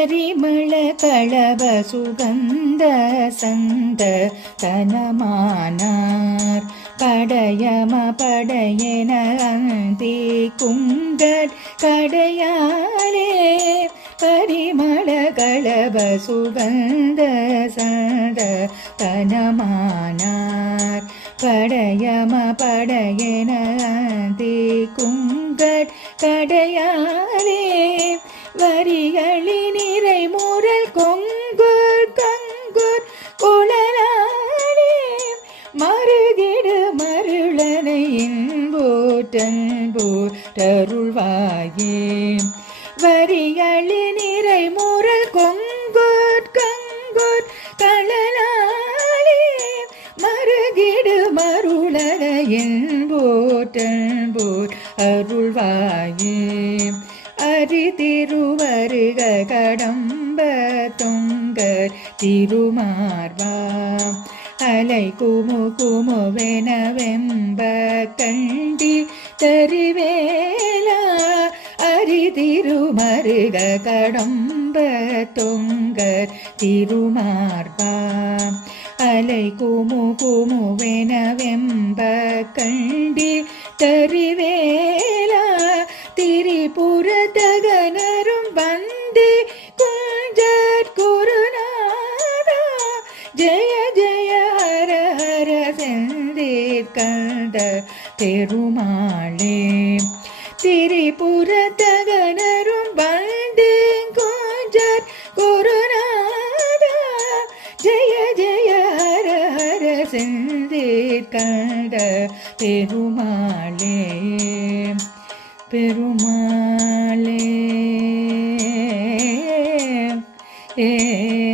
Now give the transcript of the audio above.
பரிமள களப சுகந்த சந்த தனமானார். படையம படையென அந்தி குங்கட் கடையாலே பரிமள களப சுகந்த சந்த தனமானார். படையம படையென அந்தி குங்கட் கடையாலே வரிகளி நிறை முரல் கொங்குர் கங்குர் குழலாலே மருகிடு மருளனை இன்போட்டன் போட்டருள்வாயே வரிகளி நிறை முரல் கொங்குர் கங்குர் கழலாளே மருகிடு மருளனை என்போட்டன் அருள்வாயே அரி திருவருக கடம்ப தொங்க திருமார்வா அலை குமு குமுவென வெம்ப கண்டி தருவேலா அரி திருமருக கடம்ப தொங்க திருமார்வா அலை குமு குமுவென வெம்ப கண்டி தருவேலா திரிபுரதகனரும் வந்தே குஞ்சற் குருநாதா. ஜெய ஜெய ஹர ஹர செந்தே கந்த பெருமாளே. திரிபுர தகனரும் வந்தே குஞ்சற் குருநாதா. ஜெய ஜெய ஹர ஹர செந்தே கந்த பெருமாளே. பெருமாளே Yeah.